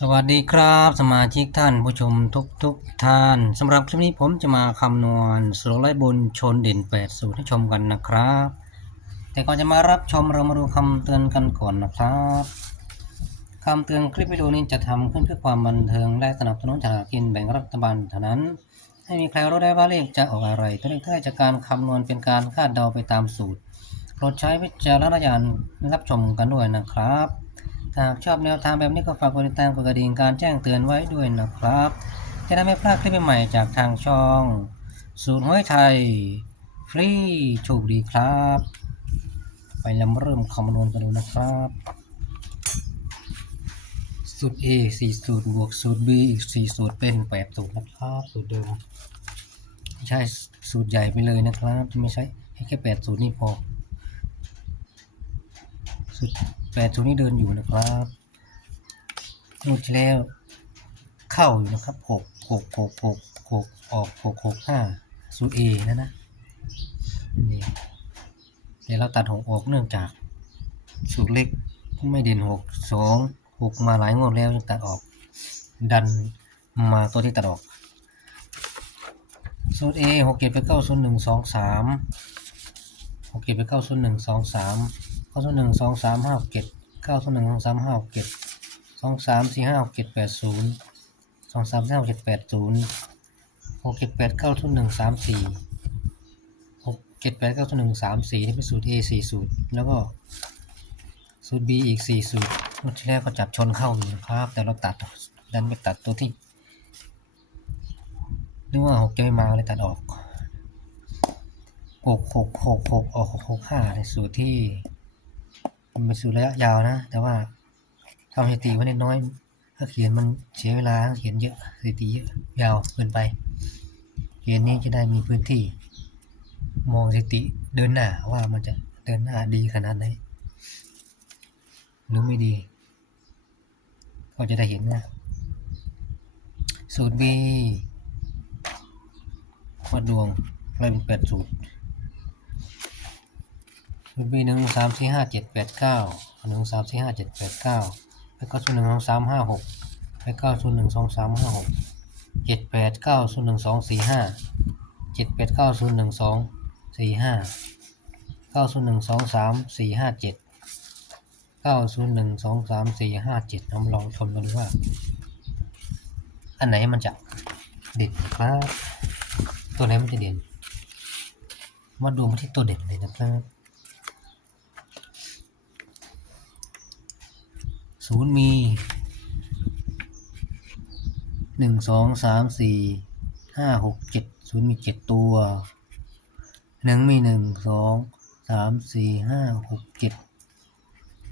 สวัสดีครับ สมาชิกท่านผู้ชมทุกทุกท่านสำหรับคลิปนี้ผมจะมาคำนวณสโลไลบนชนเด่น8สูตรให้ชมกันนะครับ แต่ก่อนจะมารับชมเรามาดูคำเตือนกันก่อนนะครับคำเตือนคลิปวิดีโอนี้จะทำขึ้นเพื่อความบันเทิงและสนับสนุนฉลากกินแบ่งรัฐบาลเท่านั้น ให้มีใครรู้ได้ว่าเลขจะออกอะไรตัวเลขที่ได้จากการคำนวณเป็นการคาดเดาไปตามสูตรโปรดใช้วิจารณญาณรับชมกันด้วยนะครับ ถ้าหากชอบแนวทางแบบนี้ก็ฝากกดติดตามกดกระดิ่งการแจ้งเตือนไว้ด้วยนะครับ จะได้ไม่พลาดคลิปใหม่ๆจากทางช่องสูตรห้อยไทย ฟรีโชคดีครับ ไปลำเริ่มคำนวณกันดูนะครับสูตร A 4สูตรบวกสูตร B อีก4สูตรเป็น8สูตรนะครับสูตรเดิมไม่ใช่สูตรใหญ่ไปเลยนะครับ ไม่ใช่ให้แค่8สูตรนี่พอสูตร แปดสูตรนี้เดินอยู่นะครับงวดที่แล้ว เข้าอยู่นะครับหกหกหกหกหกออกหกหกห้าสูตร A นะนะนี่เดี๋ยวเราตัดหกออกเนื่องจาก สูตรเล็กไม่เด่นหกสองหกมาหลายงวดแล้วยังตัดออก ดันมาตัวที่ตัดออกสูตร A หกเจ็ดไปเก้าศูนหนึ่งสองสามหกเจ็ดไปเก้าศูนหนึ่งสองสามาศูนย์หนึ่งสองสามห้าหกเจ็ดเก้าศูนหนึ่งสองสามห้าหกเจ็ดสองสามสี่ห้าหกเจ็ดแปดศูนย์สองสามสี่ห้าหกเจ็ดแปดศูนย์หกเจ็ดแปดเก้าศูนหนึ่งสามสี่หกเจ็ดแปดเก้าศูนหนึ่งสามสี่นี่เป็นสูตร A สี่สูตร แล้วก็สูตร B อีกสี่สูตรเมื่อที่แรกก็จับชนเข้าอยู่นะครับ แต่เราตัดดันไปตัดตัวที่นึกว่าหกจะไม่มาเลยตัดออกหกหกหกหกออกหกหกห้าในสูตรที่ มันเป็นสูตรระยะยาวนะ แต่ว่าทำสถิติไว้น้อย ถ้าเขียนมันเสียเวลาเขียนเยอะสถิติเยอะยาวเกินไป เขียนนี้จะได้มีพื้นที่ มองสถิติเดินหน้าว่ามันจะเดินหน้าดีขนาดไหนหรือไม่ดี ก็จะได้เห็นนะ สูตร B วัดดวงไล่เป็นแปดสูตร สูตร B หนึ่งสามสี่ห้าเจ็ดแปดเก้าหนึ่งสามสี่ห้าเจ็ดแปดเก้าไปเก้าศูนย์หนึ่งสองสามห้าหกไปเก้าศูนย์หนึ่งสองสามห้าหกเจ็ดแปดเก้าศูนย์หนึ่งสองสี่ห้าเจ็ดแปดเก้าศูนย์หนึ่งสองสี่ห้าเก้าศูนย์หนึ่งสองสามสี่ห้าเจ็ดเก้าศูนย์หนึ่งสองสามสี่ห้าเจ็ดเรามาลองชมกันดูว่า อันไหนมันจะเด่นนะครับ ตัวไหนมันจะเด่นมาดูมาที่ตัวเด่นเลยนะครับ ศูนย์มีหนึ่งสองสามสี่ห้าหกเจ็ดศูนย์มีเจ็ดตัวหนึ่งมีหนึ่งสองสามสี่ห้าหกเจ็ด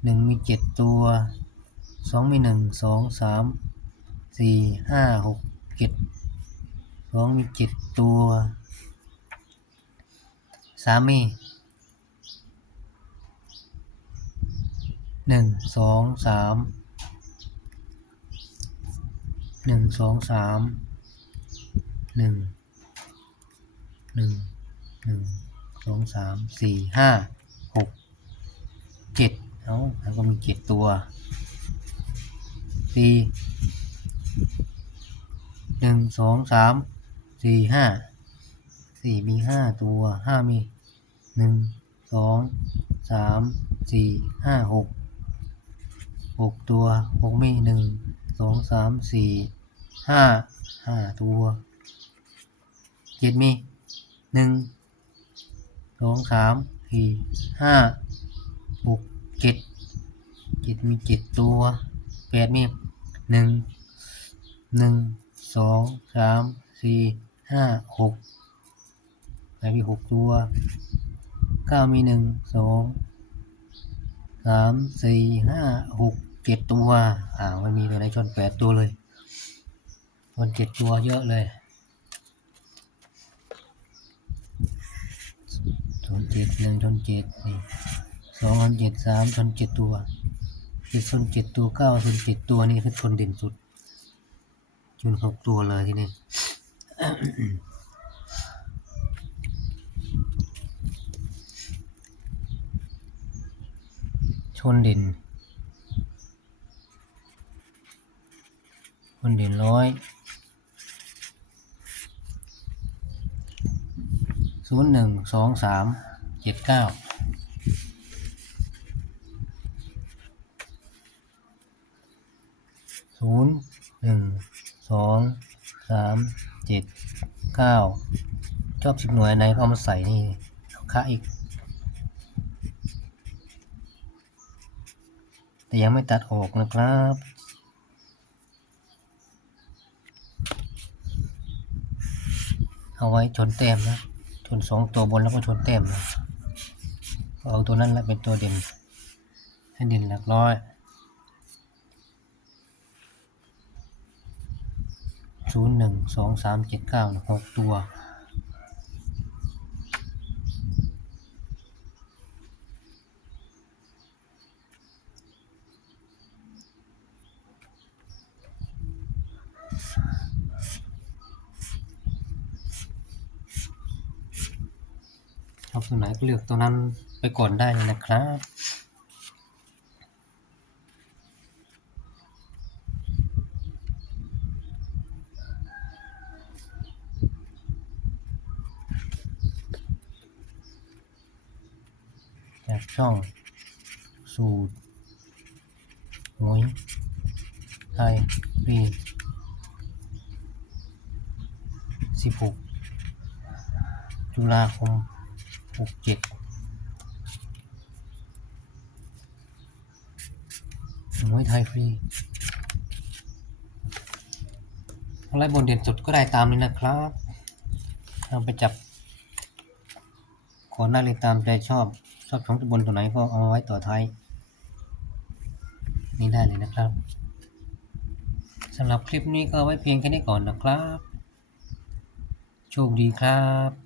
หนึ่งมีเจ็ดตัวสองมีหนึ่งสองสามสี่ห้าหกเจ็ดสองมีเจ็ดตัวสามมี หนึ่งสองสามหนึ่งสองสามหนึ่งหนึ่งหนึ่งสองสามสี่ห้าหกเจ็ดเอาแล้วก็มีเจ็ดตัวสี่หนึ่งสองสามสี่ห้าสี่มีห้าตัวห้ามีหนึ่งสองสามสี่ห้าหก หกตัวหกมีหนึ่งสองสามสี่ห้าห้าตัวเจ็ดมีหนึ่งสองสามสี่ห้าหกเจ็ดเจ็ดมีเจ็ดตัวแปดมีหนึ่งหนึ่งสองสามสี่ห้าหกแปดมีหกตัวเก้ามีหนึ่งสอง สามสี่ห้าหกเจ็ดตัวอ่าไม่มีตัวไหนชนแปดตัวเลยชนเจ็ดตัวเยอะเลยชนเจ็ดหนึ่งชนเจ็ดนี่สองชนเจ็ดสามชนเจ็ดตัวเจ็ดชนเจ็ดตัวเก้าชนเจ็ดตัวนี่คือชนเด่นสุดชนหกตัวเลยทีนี้ นเด่นคนเด่นร้อยศูนย์หนึ่งสองสามเจ็ดเก้าศูนย์หนึ่งสองสามเจ็ดเก้าชอบสิบหน่วยไหนก็เอามาใส่นี่ค่าอีก แต่ยังไม่ตัดออกนะครับ เอาไว้ชนแต้มนะชนสองตัวบนแล้วก็ชนแต้มนะก็เอาตัวนั้นแหละเป็นตัวเด่นให้เด่นหลักร้อยศูนย์หนึ่งสองสามเจ็ดเก้าหกตัว อบตัวไหนก็เลือกตัวนั้นไปก่อนได้เลยนะครับจากช่องสูตรหวยไทยปีสิบหกตุลาคม หกเจ็ดหวยไทยฟรีอะไรบนเด่นสุดก็ได้ตามนี้นะครับเอาไปจับขอหน้าเลยตามใจชอบชอบของตะบนตัวไหนก็เอาไว้ต่อท้ายนี่ได้เลยนะครับสำหรับคลิปนี้ก็ไว้เพียงแค่นี้ก่อนนะครับ โชคดีครับ